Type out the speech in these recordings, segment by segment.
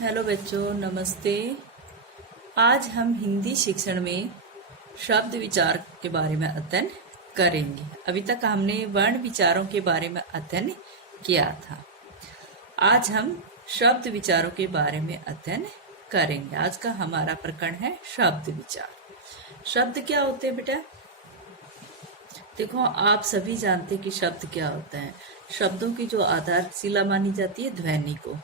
Hello बच्चों, नमस्ते। आज हम हिंदी शिक्षण में शब्द विचार के बारे में अध्ययन करेंगे। अभी तक हमने वर्ण विचारों के बारे में अध्ययन किया था। आज हम शब्द विचारों के बारे में अध्ययन करेंगे। आज का हमारा प्रकरण है शब्द विचार। शब्द क्या होते हैं बेटा? देखो, आप सभी जानते हैं कि शब्द क्या होता है। शब्दों की जो आधारशिला मानी जाती है ध्वनि को,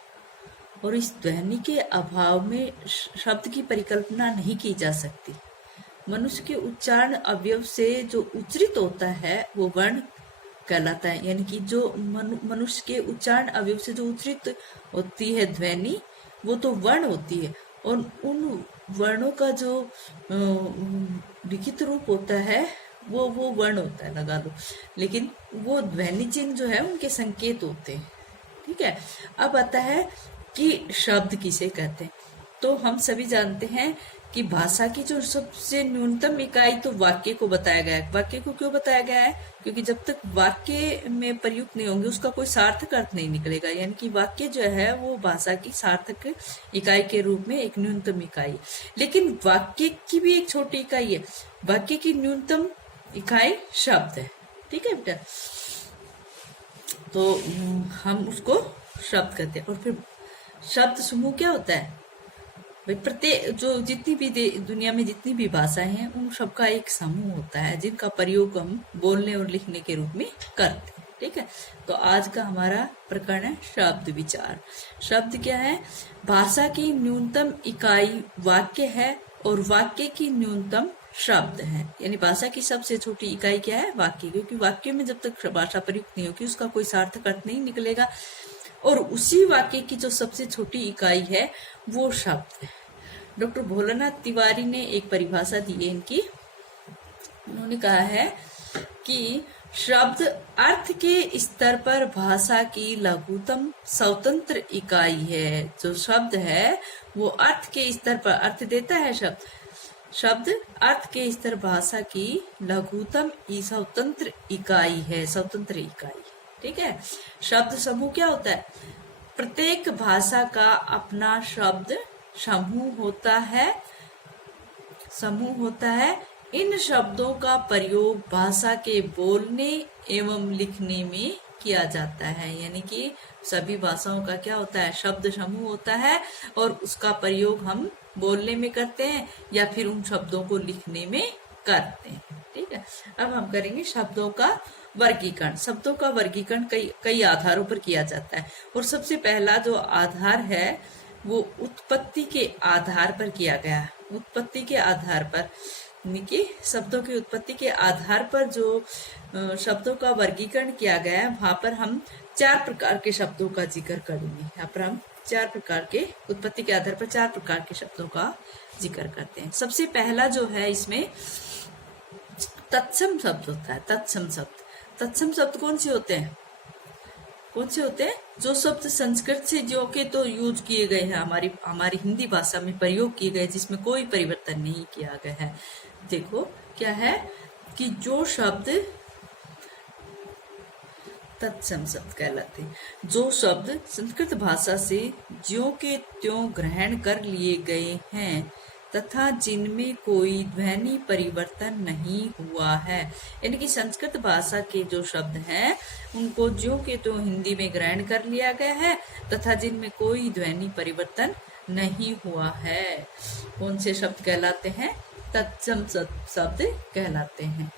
और इस ध्वनि के अभाव में शब्द की परिकल्पना नहीं की जा सकती। मनुष्य के उच्चारण अवयव से जो उच्चरित होता है वो वर्ण कहलाता है। यानी कि जो मनुष्य के उच्चारण अवयव से जो उच्चरित होती है ध्वनि, वो तो वर्ण होती है। और उन वर्णों का जो लिखित रूप होता है वो वर्ण होता है, लगा लो। लेकिन वो ध्वनि चिन्ह जो है उनके संकेत होते हैं। ठीक है। अब आता है कि शब्द किसे कहते हैं। तो हम सभी जानते हैं कि भाषा की जो सबसे न्यूनतम इकाई तो वाक्य को बताया गया है। वाक्य को क्यों बताया गया है? क्योंकि जब तक वाक्य में प्रयुक्त नहीं होंगे उसका कोई सार्थक अर्थ नहीं निकलेगा। यानी कि वाक्य जो है वो भाषा की सार्थक इकाई के रूप में एक न्यूनतम इकाई। लेकिन वाक्य की भी एक छोटी इकाई है। वाक्य की न्यूनतम इकाई शब्द है। ठीक है बेटा। तो हम उसको शब्द कहते हैं। और फिर शब्द समूह क्या होता है भाई? प्रत्येक जो जितनी भी दुनिया में जितनी भी भाषाएं हैं उन सबका एक समूह होता है जिनका प्रयोग हम बोलने और लिखने के रूप में करते हैं। ठीक है। तो आज का हमारा प्रकरण है शब्द विचार। शब्द क्या है? भाषा की न्यूनतम इकाई वाक्य है और वाक्य की न्यूनतम शब्द है। यानी भाषा की सबसे छोटी इकाई क्या है? वाक्य। क्योंकि वाक्य में जब तक भाषा प्रयुक्त नहीं होगी उसका कोई सार्थक अर्थ नहीं निकलेगा। और उसी वाक्य की जो सबसे छोटी इकाई है वो शब्द है। डॉक्टर भोलानाथ तिवारी ने एक परिभाषा दी है इनकी। उन्होंने कहा है कि शब्द अर्थ के स्तर पर भाषा की लघुतम स्वतंत्र इकाई है। जो शब्द है वो अर्थ के स्तर पर अर्थ देता है। शब्द अर्थ के स्तर भाषा की लघुतम स्वतंत्र इकाई है, स्वतंत्र इकाई। ठीक है। शब्द समूह क्या होता है? प्रत्येक भाषा का अपना शब्द समूह होता है। इन शब्दों का प्रयोग भाषा के बोलने एवं लिखने में किया जाता है। यानी कि सभी भाषाओं का क्या होता है? शब्द समूह होता है और उसका प्रयोग हम बोलने में करते हैं या फिर उन शब्दों को लिखने में करते हैं। ठीक है। अब हम करेंगे शब्दों का वर्गीकरण। शब्दों का वर्गीकरण कई आधारों पर किया जाता है। और सबसे पहला जो आधार है वो उत्पत्ति के आधार पर किया गया है। उत्पत्ति के आधार पर, यानी शब्दों की उत्पत्ति के आधार पर जो शब्दों का वर्गीकरण किया गया है, वहां पर हम 4 प्रकार के शब्दों का जिक्र करेंगे। यहाँ पर हम 4 प्रकार के, उत्पत्ति के आधार पर 4 प्रकार के शब्दों का जिक्र करते हैं। सबसे पहला जो है इसमें तत्सम शब्द होता है। तत्सम शब्द कौन से होते हैं? जो शब्द संस्कृत से जो के तो यूज किए गए हैं, हमारी हिंदी भाषा में प्रयोग किए गए, जिसमें कोई परिवर्तन नहीं किया गया है। देखो क्या है कि जो शब्द तत्सम शब्द कहलाते हैं। जो शब्द संस्कृत भाषा से ज्यों के त्यों ग्रहण कर लिए गए हैं तथा जिनमें कोई ध्वनि परिवर्तन नहीं हुआ है। यानी कि संस्कृत भाषा के जो शब्द हैं उनको ज्यों के त्यों हिंदी में ग्रहण कर लिया गया है तथा जिनमें कोई ध्वनि परिवर्तन नहीं हुआ है। कौन से शब्द कहलाते हैं? तत्सम शब्द कहलाते हैं।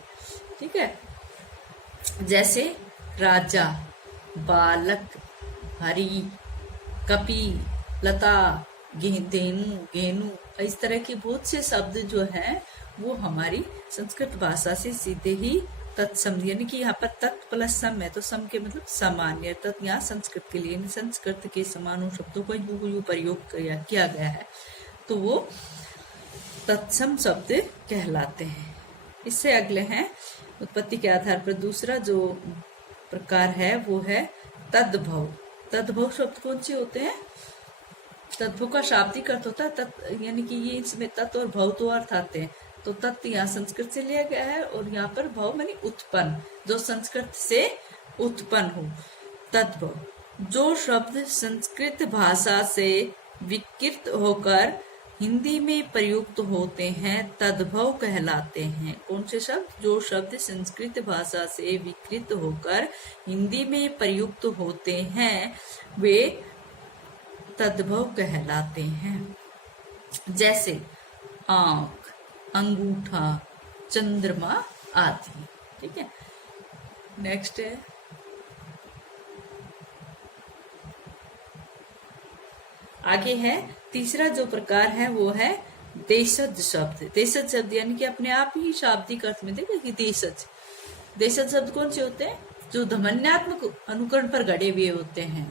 ठीक है। जैसे राजा, बालक, हरि, कपि, लता, धेनु, इस तरह के बहुत से शब्द जो हैं वो हमारी संस्कृत भाषा से सीधे ही तत्सम, यानी कि यहाँ पर तत् प्लस सम है तो सम के मतलब समान, या तत् यहाँ संस्कृत के लिए, संस्कृत के समान उन शब्दों का यू प्रयोग किया गया है तो वो तत्सम शब्द कहलाते हैं। इससे अगले हैं उत्पत्ति के आधार पर दूसरा जो प्रकार है वो है तद्भव। तद्भव शब्द कौन से होते हैं? तद्भव का शाब्दिक अर्थ होता है तत्, यानी कि ये इसमें तत् और भव तो अर्थ आते हैं। तो तत् यहाँ संस्कृत से लिया गया है और यहाँ पर भव मानी उत्पन्न, जो संस्कृत से उत्पन्न हो। तद्भव जो शब्द संस्कृत भाषा से विकृत होकर हिंदी में प्रयुक्त होते हैं तद्भव कहलाते हैं। कौन से शब्द? जो शब्द संस्कृत भाषा से विकृत होकर हिंदी में प्रयुक्त होते हैं वे तद्भव कहलाते हैं। जैसे आंख, अंगूठा, चंद्रमा आदि। ठीक है, नेक्स्ट है आगे है तीसरा जो प्रकार है वो है देशज शब्द। देशज शब्द यानी कि अपने आप ही शाब्दिक अर्थ में देखा कि देशज शब्द कौन से होते हैं? जो धमन्यात्मक अनुकरण पर गढ़े हुए होते हैं,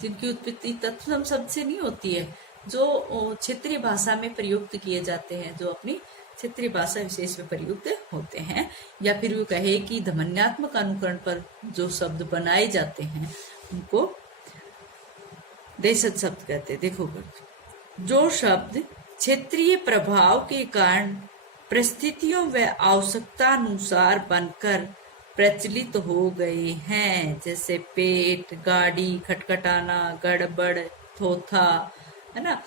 जिनकी उत्पत्ति तत्सम शब्द से नहीं होती है, जो क्षेत्रीय भाषा में प्रयुक्त किए जाते हैं, जो अपनी क्षेत्रीय भाषा विशेष में प्रयुक्त होते हैं, या फिर वो कहे कि धमन्यात्मक अनुकरण पर जो शब्द बनाए जाते हैं उनको देशज शब्द कहते हैं। देखो, जो शब्द क्षेत्रीय प्रभाव के कारण परिस्थितियों व आवश्यकता अनुसार बनकर प्रचलित हो गए हैं, जैसे पेट, गाड़ी, खटखटाना, गड़बड़, थोथा, है ना,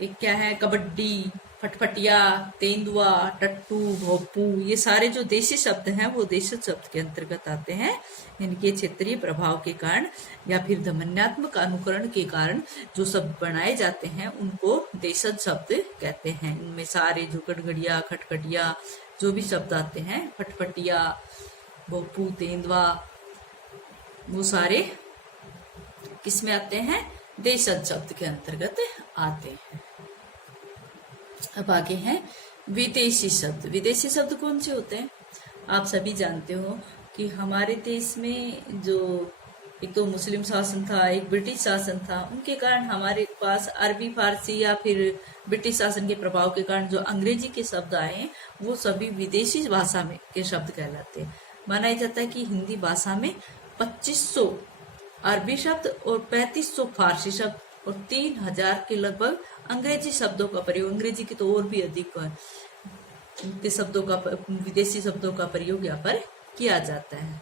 क्या है, कबड्डी, फटफटिया, तेंदुआ, टट्टू, भोपू, ये सारे जो देशी शब्द हैं वो देशज शब्द के अंतर्गत आते हैं। इनके क्षेत्रीय प्रभाव के कारण या फिर धमन्यात्मक अनुकरण के कारण जो शब्द बनाए जाते हैं उनको देशज शब्द कहते हैं। इनमें सारे जो गड़गड़िया, खटखटिया, जो भी शब्द आते हैं, फटफटिया, भोपू, तेंदुआ, वो सारे किसमें आते हैं? देशज शब्द के अंतर्गत आते हैं। अब आगे हैं विदेशी शब्द। विदेशी शब्द कौन से होते हैं? आप सभी जानते हो कि हमारे देश में जो एक तो मुस्लिम शासन था, एक ब्रिटिश शासन था, उनके कारण हमारे पास अरबी, फारसी या फिर ब्रिटिश शासन के प्रभाव के कारण जो अंग्रेजी के शब्द आए वो सभी विदेशी भाषा में के शब्द कहलाते हैं। माना जाता है कि हिंदी भाषा में 2500 अरबी शब्द और 3500 फारसी शब्द और 3000 के लगभग अंग्रेजी शब्दों का प्रयोग, अंग्रेजी की तो और भी अधिक है, शब्दों का, विदेशी शब्दों का प्रयोग यहाँ पर किया जाता है।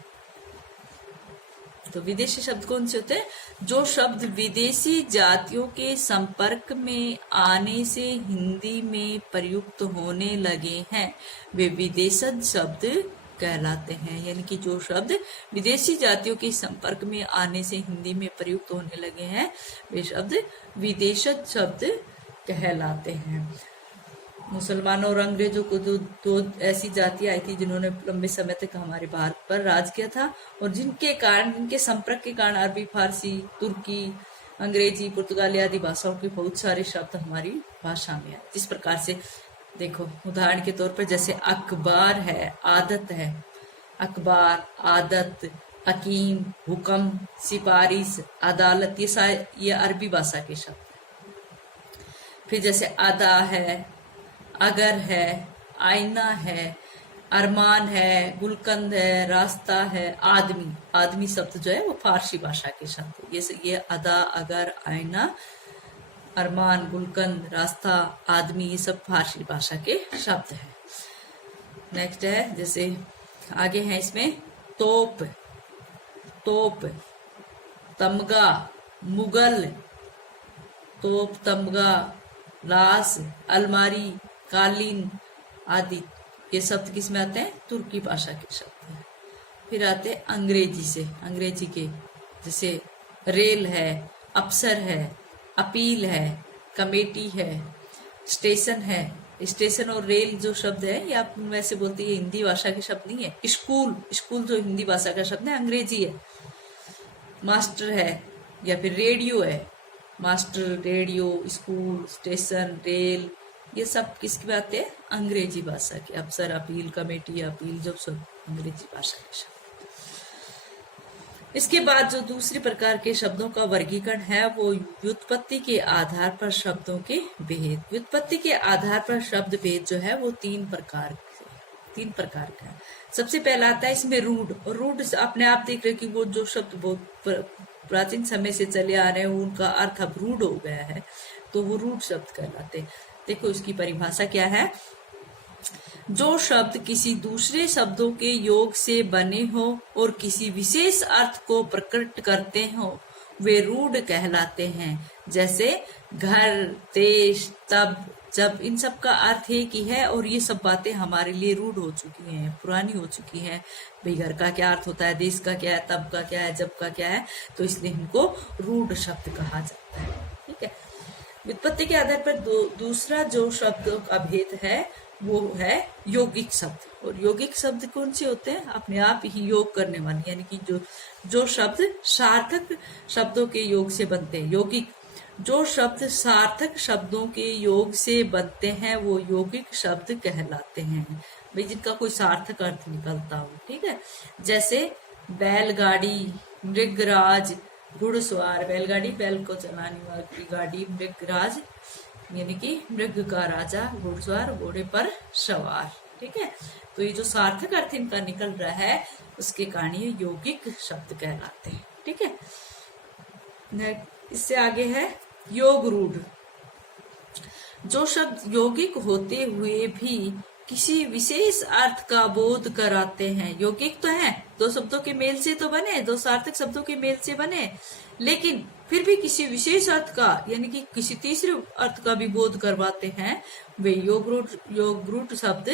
तो विदेशी शब्द कौन से होते हैं? जो शब्द विदेशी जातियों के संपर्क में आने से हिंदी में प्रयुक्त होने लगे हैं वे विदेशज शब्द कहलाते हैं। यानी कि जो शब्द विदेशी जातियों के संपर्क में आने से हिंदी में प्रयुक्त होने लगे हैं वे शब्द विदेशज शब्द कहलाते हैं। मुसलमानों और अंग्रेजों को जो दो ऐसी जातियां आई थी जिन्होंने लंबे समय तक हमारे भारत पर राज किया था और जिनके कारण, जिनके संपर्क के कारण अरबी, फारसी, तुर्की, अंग्रेजी, पुर्तगाली आदि भाषाओं के बहुत सारे शब्द हमारी भाषा में आए। जिस प्रकार से देखो, उदाहरण के तौर पर जैसे अखबार है, आदत है, अखबार, आदत, हकीम, हुक्म, सिफारिश, अदालत, ये अरबी भाषा के शब्द। फिर जैसे अदा है, अगर है, आईना है, अरमान है, गुलकंद है, रास्ता है, आदमी, आदमी शब्द जो है वो फारसी भाषा के शब्द। ये अदा, अगर, आईना, अरमान, गुलकंद, रास्ता, आदमी, ये सब फारसी भाषा के शब्द हैं। नेक्स्ट है जैसे आगे है इसमें तोप, तमगा, मुगल, तोप, तमगा, लाश, अलमारी, कालीन आदि ये शब्द किस में आते हैं? तुर्की भाषा के शब्द हैं। फिर आते हैं अंग्रेजी के जैसे रेल है, अफसर है, अपील है, कमेटी है, स्टेशन है। स्टेशन और रेल जो शब्द है ये आप वैसे बोलते हैं हिंदी भाषा के शब्द नहीं है। स्कूल जो हिंदी भाषा का शब्द है अंग्रेजी है। मास्टर है या फिर रेडियो है, master, radio, school, station, rail, ये सब किसकी बात है? अंग्रेजी भाषा के। अफसर, अपील, कमेटी, अपील, जो सब अंग्रेजी भाषा के शब्द। इसके बाद जो दूसरी प्रकार के शब्दों का वर्गीकरण है वो व्युत्पत्ति के आधार पर शब्दों के भेद। व्युत्पत्ति के आधार पर शब्द भेद जो है वो तीन प्रकार का है। सबसे पहला आता है इसमें रूढ़। और रूढ़ अपने आप देख रहे कि वो जो शब्द बहुत प्राचीन समय से चले आ रहे हैं उनका अर्थ अब रूढ़ हो गया है, तो वो रूढ़ शब्द कहलाते हैं। देखो इसकी परिभाषा क्या है? जो शब्द किसी दूसरे शब्दों के योग से बने हो और किसी विशेष अर्थ को प्रकट करते हो वे रूढ़ कहलाते हैं। जैसे घर, देश, तब, जब, इन सब का अर्थ एक ही है और ये सब बातें हमारे लिए रूढ़ हो चुकी हैं, पुरानी हो चुकी हैं। भाई घर का क्या अर्थ होता है, देश का क्या है, तब का क्या है, जब का क्या है, तो इसलिए इनको रूढ़ शब्द कहा जाता है। ठीक है। व्युत्पत्ति के आधार पर दूसरा जो शब्द का भेद है वो है यौगिक शब्द। और यौगिक शब्द कौन से होते हैं? अपने आप ही योग करने वाले, यानी कि जो शब्द सार्थक शब्दों के योग से बनते हैं। यौगिक, जो शब्द सार्थक शब्दों के योग से बनते हैं वो यौगिक शब्द कहलाते हैं। भाई जिनका कोई सार्थक अर्थ निकलता हो। ठीक है। जैसे बैलगाड़ी, मृगराज, घुड़सवार। बैलगाड़ी, बैल को चलाने वाली गाड़ी, मृगराज यानी कि मृग का राजा, घुड़सवार घोड़े पर सवार। ठीक है। तो ये जो सार्थक अर्थ इनका निकल रहा है उसके कारण ये यौगिक शब्द कहलाते हैं। ठीक है। इससे आगे है योग रूढ़। जो शब्द यौगिक होते हुए भी किसी विशेष अर्थ का बोध कराते हैं। यौगिक तो है, दो शब्दों के मेल से तो बने, दो सार्थक शब्दों के मेल से बने, लेकिन फिर भी किसी विशेष अर्थ का यानी कि किसी तीसरे अर्थ का भी बोध करवाते हैं, वे योग रूढ़ शब्द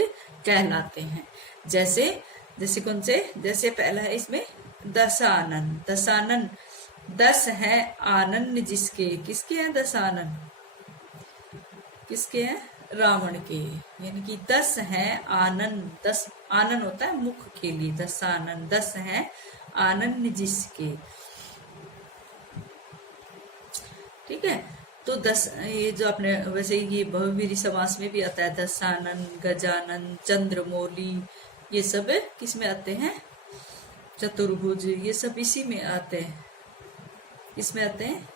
कहलाते हैं। जैसे कौन से? जैसे पहला है इसमें दशानन। दशानन, 10 है आनन जिसके। किसके हैं 10 आनन? किसके हैं? रावण के। यानी कि 10 है आनन, 10 आनन होता है मुख के लिए, दशानन, 10 है आनन जिसके। ठीक है। तो 10 ये जो अपने वैसे ये बहुव्रीहि समास में भी आता है, दशानन, गजानन, चंद्रमौली, ये सब किस में आते हैं? चतुर्भुज, ये सब इसी में आते हैं। इसमें आते हैं,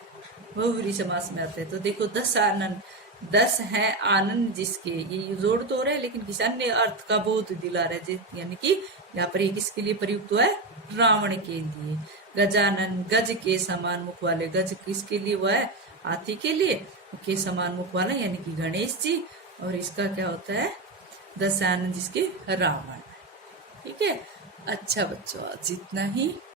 बहुव्रीहि समास में आते हैं। तो देखो दशानन, 10 है आनंद जिसके, ये जोड़ तो हो रहा है लेकिन किसी अन्य अर्थ का बोध दिला रहे हैं, यानी कि यहाँ पर ये किसके लिए प्रयुक्त हुआ है? रावण के लिए। गजानन, गज के समान मुख वाले। गज किसके लिए हुआ है? हाथी के लिए। के समान मुख वाला यानी कि गणेश जी। और इसका क्या होता है? दशानन जिसके, रावण। ठीक है। अच्छा बच्चों, आज इतना ही।